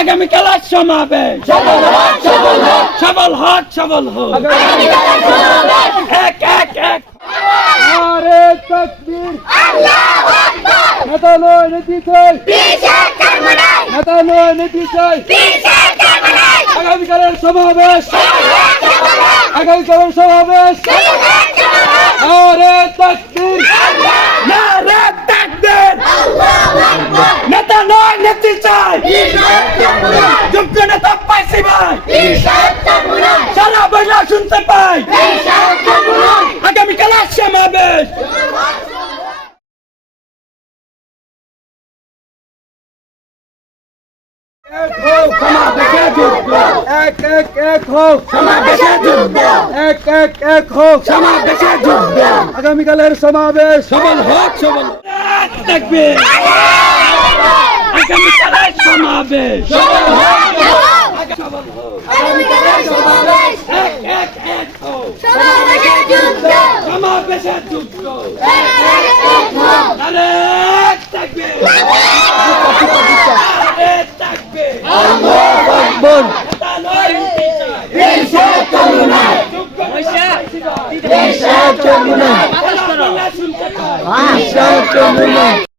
আগামীকাল আজ সমাবেশ। সবল হোক সবল হোক। এক এক এক। আগামীকালের সমাবেশ। আগামীকালের সমাবেশ। আরে তাকবীর নেতা নয় নেত্রী চাই যোগ্য নেতা পাইছি ভাই সারা বাংলা শুনতে আগামীকাল আজ সমাবেশ এক এক হোক। সমাবেশে যোগ্য এক এক এক হোক। সমাবেশে যোগ্য আগামীকালের সমাবেশ। সবল হোক সবল। তাকবীর আগামীকাল আজ সমাবেশ। সবল হোক সবল হোক এক এক এক হোক সমাবেশে যোগ্য আরে তাকবীর আরে তাকবীর বল নেতা নয় নেত্রী চাই যোগ্য নেতা পাইছি ভাই। সারা বাংলা শুনতে পাই চলুন